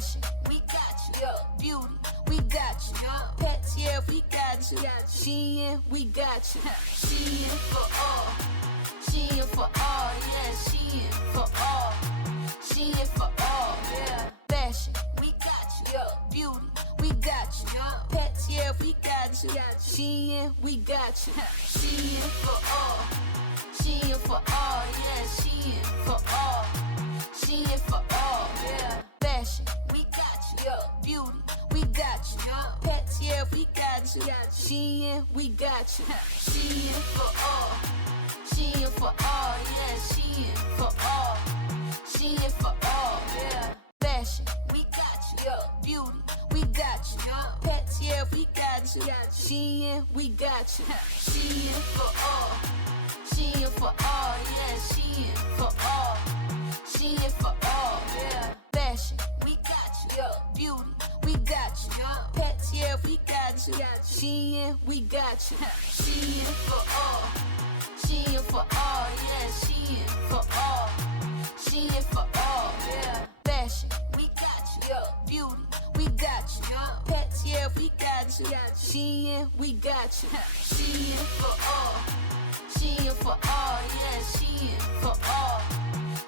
Fashion, we got you. Yeah. Beauty, we got you. Yeah. Pets, yeah, we got you. Shein, we got you. Shein for all. Shein for all, yeah. Shein for all. Shein for all, yeah. Fashion, we got you. Yeah. Beauty, we got you. Yeah. Pets, yeah, we got you. Shein, we got you. Shein for all. Shein for all, yeah. Shein for all. Shein for all, yeah. Fashion, we got you. Yeah. Beauty, we got you. Yeah. Pets, yeah, we got you. Shein, we got you. Shein for all. Shein for all, yeah. Shein for all. Shein for all, yeah. Fashion, we got you. Yeah. Beauty, we got you. Yeah. Pets, yeah, we got you. Shein, we got you. Shein for all. Shein for all, yeah. Shein for all. Shein for all, yeah. Fashion, we got you. Yeah. Beauty, we got you. Yeah. Pets, yeah, we got you. Shein, we got you. Shein for all. Shein for all, yeah. Shein for all. Shein for all, yeah. Fashion, we got you. Yeah. Beauty, we got you. Yeah. Pets, yeah, we got you. Shein, we got you. Shein for all. Shein for all, yeah. Shein for all.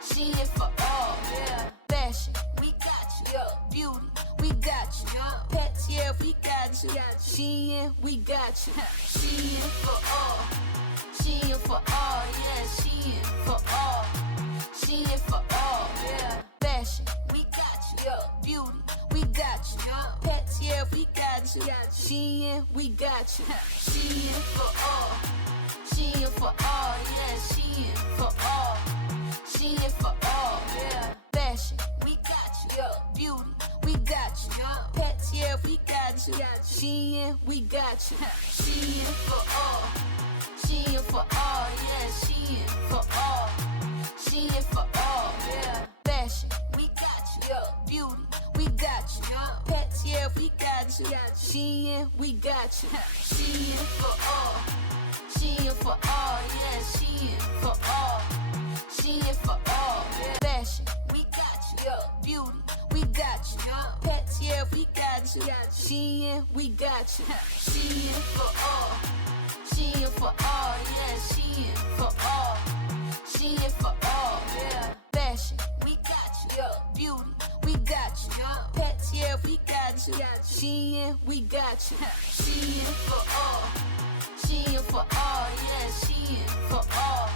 Shein for all, yeah. Fashion, we got you. Yeah. Beauty, we got you. Yeah. Pets, yeah, we got you. Shein, we got you. Shein for all. Shein for all, yeah. Shein for all. Shein for all, yeah. Fashion, we got you. Yeah. Beauty, we got you. Yeah. Pets, yeah, we got you. Shein, we got you. Shein for all. Shein for all, yeah. Shein for all. Shein for all, yeah. Fashion, we got you. Yeah. Beauty, we got you. Yeah. Pets, yeah, we got you. Shein, we got you. Shein for all. Shein for all, yeah. Shein for all. Shein for all, yeah. Fashion, we got you. Yeah. Beauty, we got you. Yeah. Pets, yeah, we got you. Shein, we got you. Shein for all. Shein for all, yeah. Shein for all. Shein for all, yeah. Fashion, we got you. Yeah. Beauty, we got you. Yeah. Pets, yeah, we got you. Shein, we got you. Shein for all. Shein for all, yeah. Shein for all. Shein for all, yeah. Fashion, we got you. Yeah. Beauty, we got you. Yeah. Pets, yeah, we got you. Shein, we got you. Shein for all. Shein for all, yeah. Shein for all.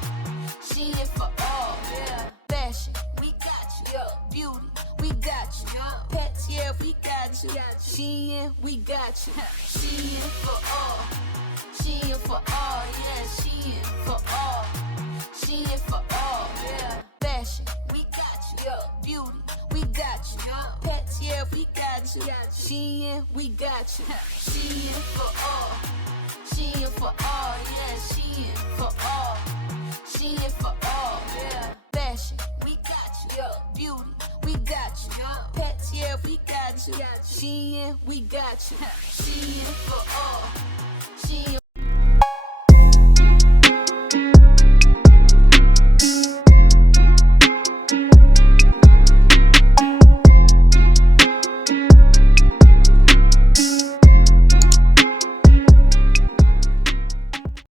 Shein for all, yeah. Fashion, we got you. Yeah. Beauty, we got you. Yeah. Pets, yeah, we got you. Shein, we got you. Shein for all. Shein for all, yeah. Shein for all. Shein for all, yeah. Fashion, we got you. Yeah. Beauty, we got you. Yeah. Pets, yeah, we got you. Shein, we got you. Shein for all. Shein for all, yeah. Shein for all. Shein for all, yeah. Fashion, we got you. Yeah. Beauty, we got you. Yeah. Pets, yeah, we got you. Shein, we got you. Shein for all.